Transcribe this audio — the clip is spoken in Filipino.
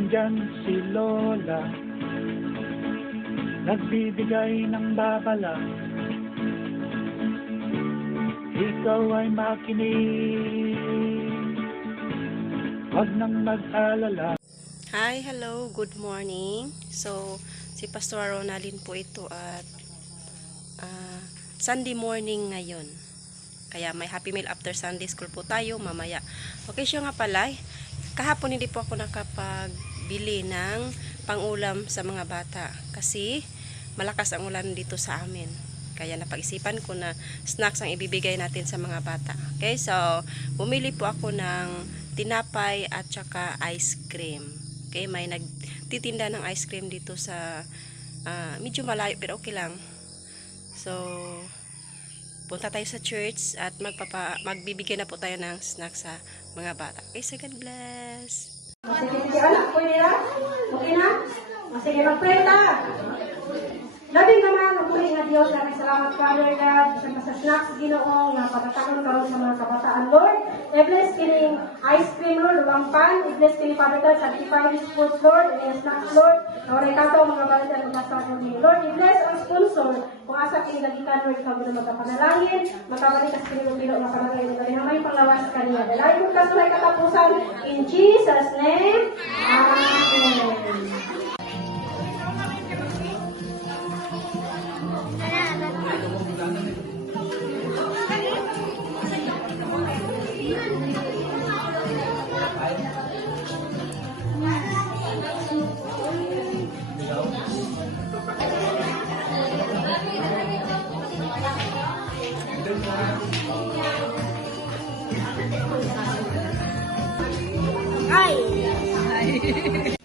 Nandyan si Lola, nagbibigay ng babala. Ikaw ay makinig, wag nang mag-alala. Hi, hello, good morning. So, si Pastor Ronaldin po ito at Sunday morning ngayon. Kaya may happy meal after Sunday school po tayo mamaya. Okay, siya nga pala. Kahapon hindi po ako nakapagbili ng pangulam sa mga bata kasi malakas ang ulan dito sa amin. Kaya napag-isipan ko na snacks ang ibibigay natin sa mga bata. Okay, so bumili po ako ng tinapay at saka ice cream. Okay, may nagtitinda ng ice cream dito sa medyo malayo pero okay lang. So punta tayo sa church at magbibigay na po tayo ng snacks sa mga bata. Okay, so God bless. Sige, anak, pwede na? Okay na? Sige, mag-pray ta. Labing naman, magpuli nga Diyos, namin salamat Father God, sa snacks Ginoo, nga pagkataon karon sa mga kabataan, Lord. I-bless kining ice cream, Lord, ulang pan. I-bless kining Father God, sanctify this food, Lord, and snacks, Lord. Nawalay kato, mga balitan, mga sa ni Lord, i-bless ang sponsor. Kung asa kining nagikan, Lord, ikaw na magkapanalangin, magkabalik kas kining umilo, makamagay, may panglawas kaniya. Dalayan mo kasulay katapusan, in Jesus' name, Amen. Ay!